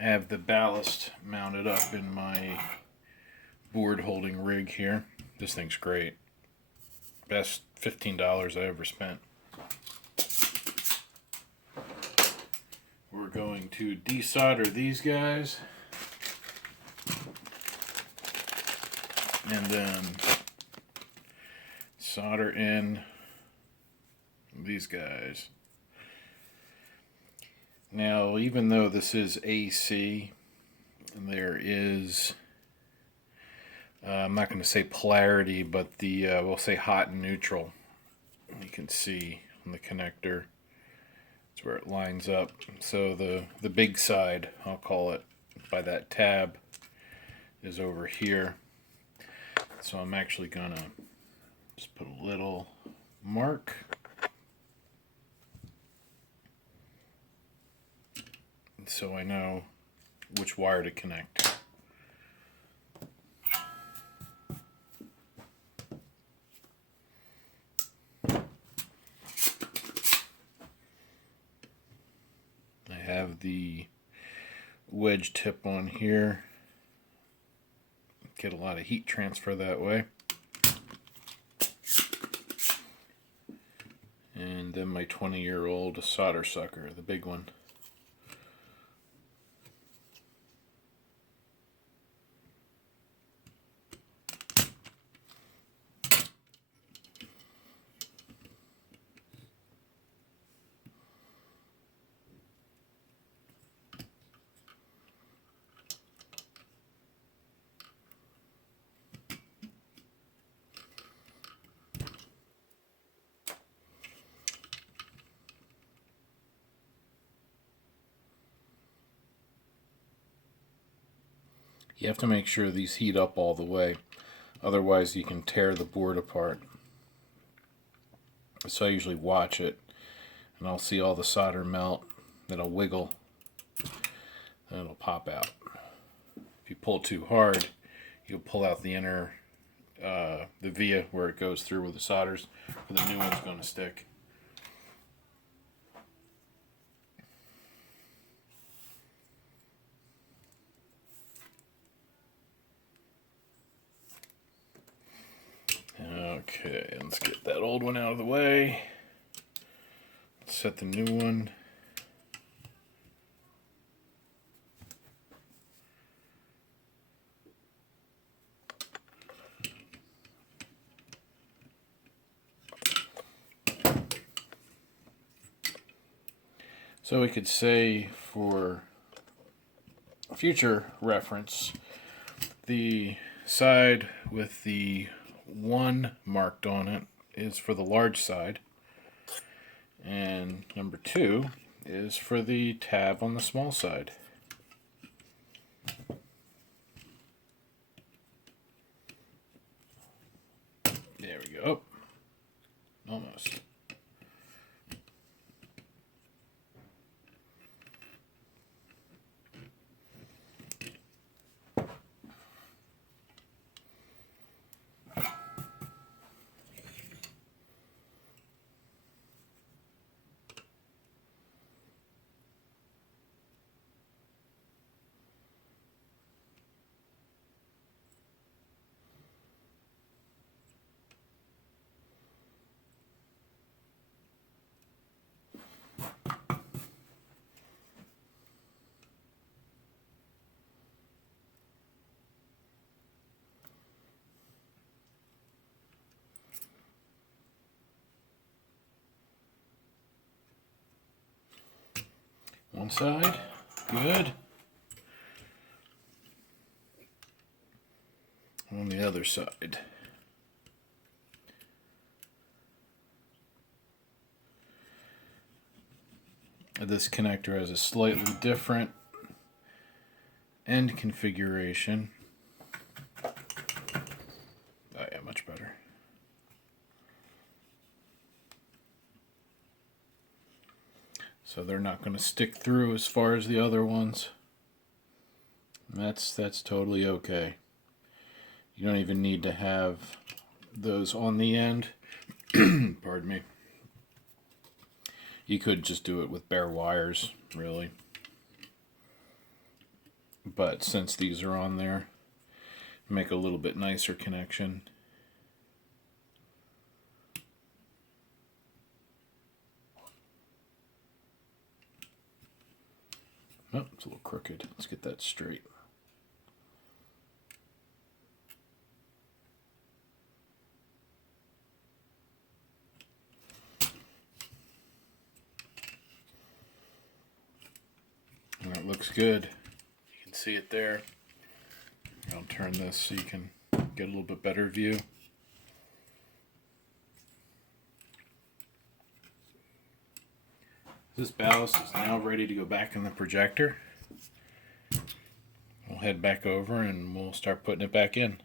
I have the ballast mounted up in my board holding rig here. This thing's great. Best $15 I ever spent. We're going to desolder these guys. And then solder in these guys. Now, even though this is AC, there is, I'm not going to say polarity, but the, we'll say hot and neutral. You can see on the connector, it's where it lines up. So the big side, I'll call it, by that tab, is over here. So I'm actually going to just put a little mark. So I know which wire to connect. I have the wedge tip on here. Get a lot of heat transfer that way. And then my 20-year-old solder sucker, the big one. You have to make sure these heat up all the way, otherwise you can tear the board apart. So I usually watch it, and I'll see all the solder melt, then it'll wiggle, then it'll pop out. If you pull too hard, you'll pull out the inner, the via where it goes through with the solders, but the new one's going to stick. Okay, let's get that old one out of the way. Set the new one. So we could say, for future reference, the side with the 1 marked on it is for the large side, and number 2 is for the tab on the small side. There we go. Almost. One side, good. On the other side. This connector has a slightly different end configuration. Oh yeah, much better. So they're not going to stick through as far as the other ones. That's totally okay. You don't even need to have those on the end. Pardon me. You could just do it with bare wires, really. but since these are on there, make a little bit nicer connection. Oh, it's a little crooked. Let's get that straight. And it looks good. You can see it there. I'll turn this so you can get a little bit better view. This ballast is now ready to go back in the projector. We'll head back over and we'll start putting it back in.